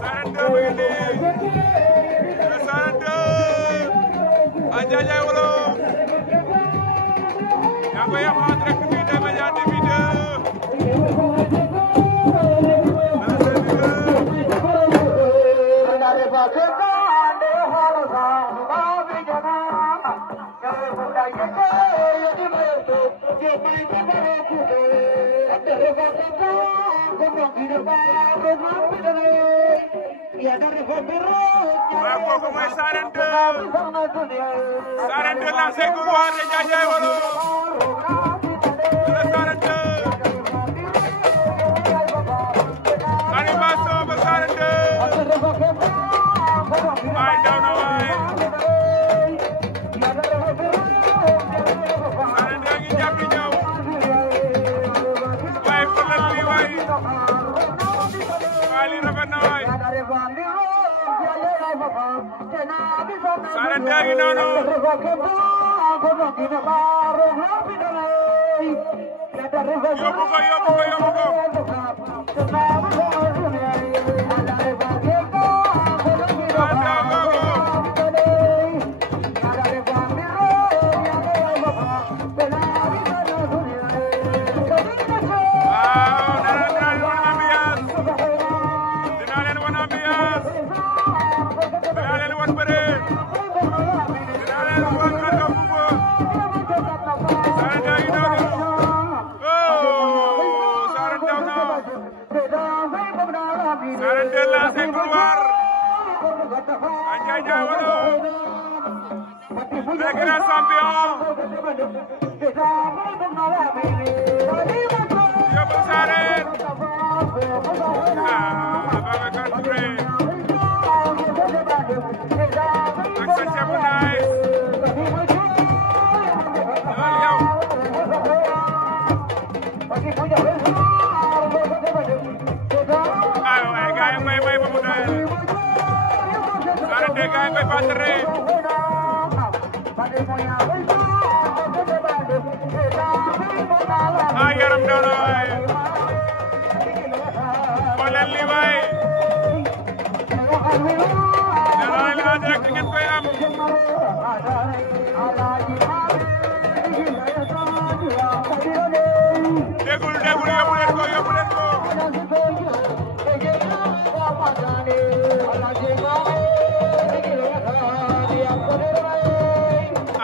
Sarende mu ngi nii Sarende a Ndiadiaye Wolof yaa ngi koy am en direct fii D-Media TV 2 waaw kooku mooy Sarende lancé couloir de Ndiadiaye Wolof Sarende animation ba Sarende waay daw na waay Sarende ngi jàpp di ñëw waay fëlal li waay waay li rafet na waay Sarende ngi noonu yóbbu ko Sarende lancé couloir à Ndiadiaye Wolof le grand champion yóbbu Sarene Babacar Touré ak sa ceebu naay may ba mu doyal Sarende gaay koy battre ay yaram daw na waay xoolal li waay nee naa leen direct ngeen koy am dégul yóbbu leen ko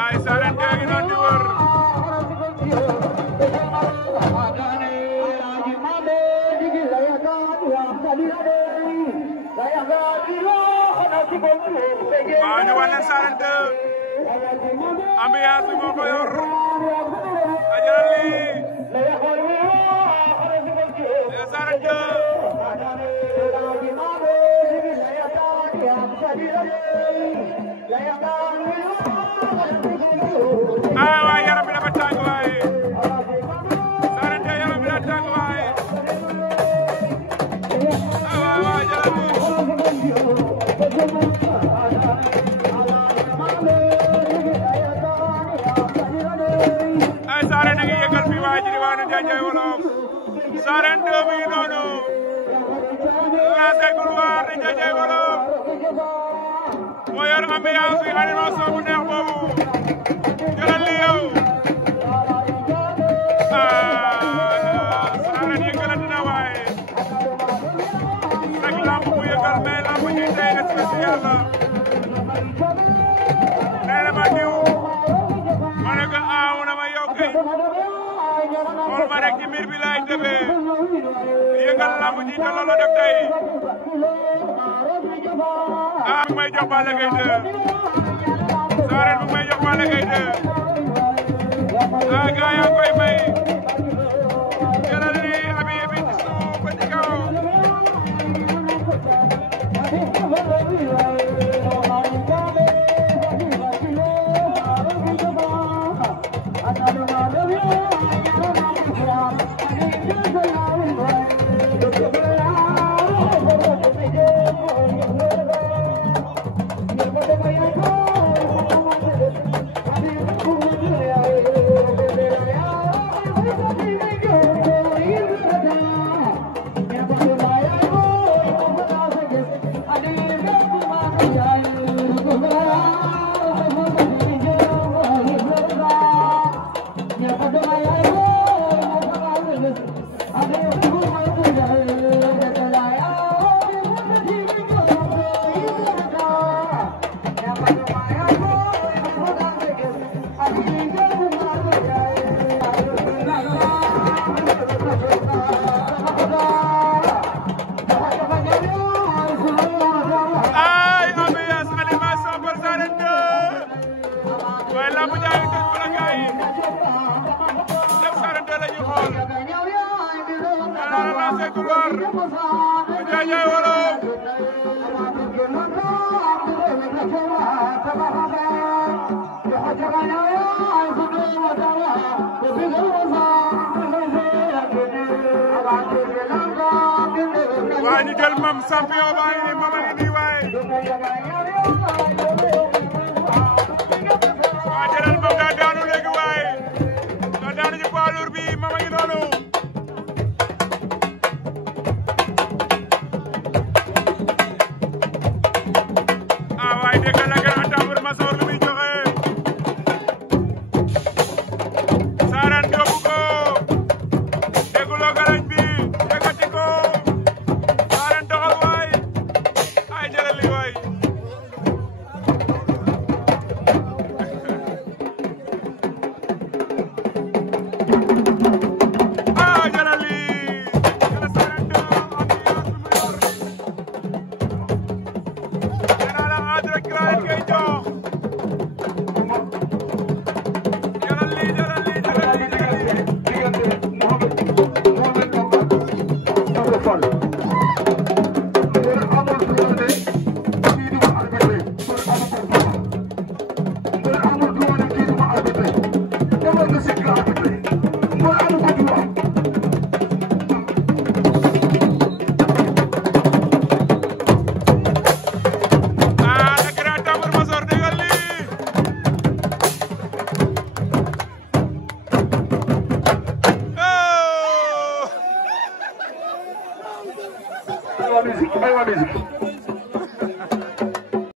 ay Sarende ngi doon di wër waaw ñu wan leen Sarende ambiance bi moo ko yor a jëlal lii Sarende ah waay yaram bi dafa tàng waay Sarende yaram bi dafa tàng waay ah waay jëlal lii ay Sarende ngi yëgal fi waay ci diwaanu Ndiadiaye Wolof Sarende mi ngi noonu lancé couloir de Ndiadiaye Wolof moo yor ambiance bi animation bu neex boobu jëlal li yow Sarene yëngalati na waaye rek lamb bu yëngal mais lamb ji tey spécial la nee na ma diw ma ne ko mu ne ma yow kay xool ma rek ci mbir bi laay defee yëngal lamb ji te loolu def tey may jox Balla Gaye 2 Sarene mu may jox Balla Gaye 2 gaa yaa koy may jëlal li abi bi ci suuf ba ci kaw Ngor Njaajay Wolof waaye ñu jël mam champion baa ngi ni mama ngi nii waaye